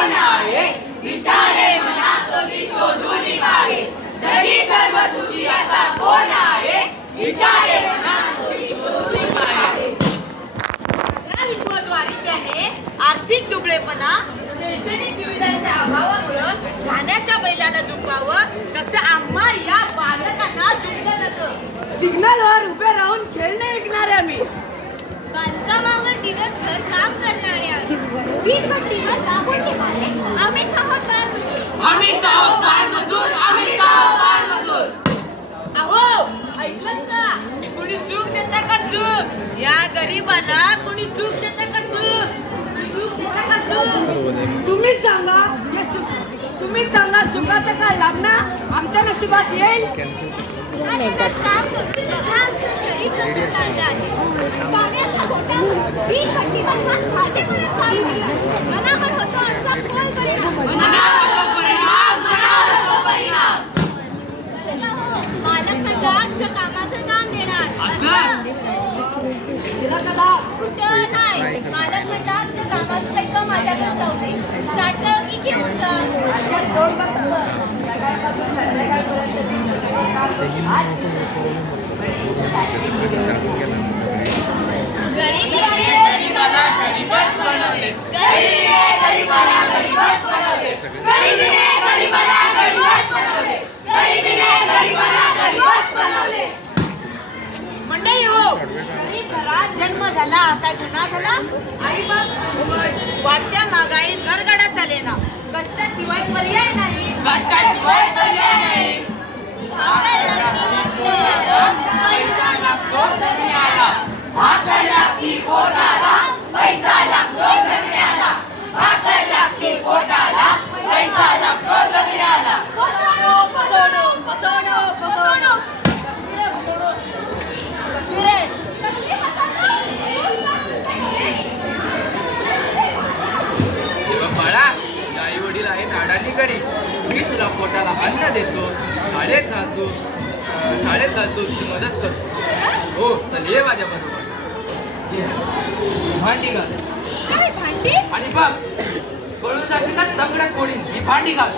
कोण आहे विचारे मना तो ती शोधून निघाले जगी सर्व सुखी असा कोण आहे विचारे मना तो ती शोधून निघाले. विश्वद्वारे त्याने आर्थिक दुबळेपणा शैक्षणिक सुविधांच्या अभावामुळे गाण्याच्या बैलाला झुकवावं तसं आम्हा या बालकांना झुकलं नव्हतं. सिग्नलवर उभे राहून खेळणे विकणारे आम्ही, बांधकामावर दिवसभर काम करणारे आम्ही, वीटभट्टीवर दाबून घेणारे आम्हीच आहोत बालमजूर. आम्हीच आहोत बालमजूर, आम्हीच आहोत बालमजूर. अहो ऐकलं का कोणी सुख देतं का सुख, या गरीबाला कोणी सुख देतं का सुख, सुख देतं का सुख. तुम्हीच सांगा जे सुख, तुम्हीच सांगा सुखाचा काय लाभ ना आमच्या नशिबात येईल. दुकानात काम करून बघा आमचं शरीर कसं चाललं आहे. पाण्याच्या पोटावर वीटभट्टीवर हात भाजीपर्यंत काम करतात. मनावर होतो आमचा खोल परिणाम. मनावर तो परिणाम, मनावर तो परिणाम. चला हो, मालक म्हणजे आमच्या कामाचं काम देणार असं? कुठं नाही. मालक म्हणजे आमच्या कामाचं पैका माझ्याकडे जाऊ दे, साठलं की घेऊन जा. गरीबी आहे गरीबाला गरीबच बनवले. गरिबीने गरिबाला गरीबच बनवले. गरिबीने गरिबाला गरीबच बनवले. गरिबीने गरिबाला गरीबच बनवले. मंडळी हो, गरीब घरात जन्म झाला काय गुन्हा झाला. आई बाप वाढत्या महागाईत घरगडा चालेना, कष्टाशिवाय पर्याय नाही. कष्टाशिवाय पर्याय नाही. भाकर लागली पोटाला, पैसा लागतो जगण्याला. भाकर लागती पोटाला, पैसा लागतो जगण्याला. भाकर लागती पोटाला, पैसा लागतो जगण्याला. फसवणूक फसवणूक फसवणूक फसवणूक. बाळा, आई वडील आहेत अडाणी गरीब. मी तुला पोटाला अन्न देतो, शाळेत घालतो, तुझी मदत करतो. हो चल ये माझ्या बरोबर. भांडी घाल काय भांडी? आणि बघ पळून जाशील तर दगडात फोडीस. ही भांडी घाल.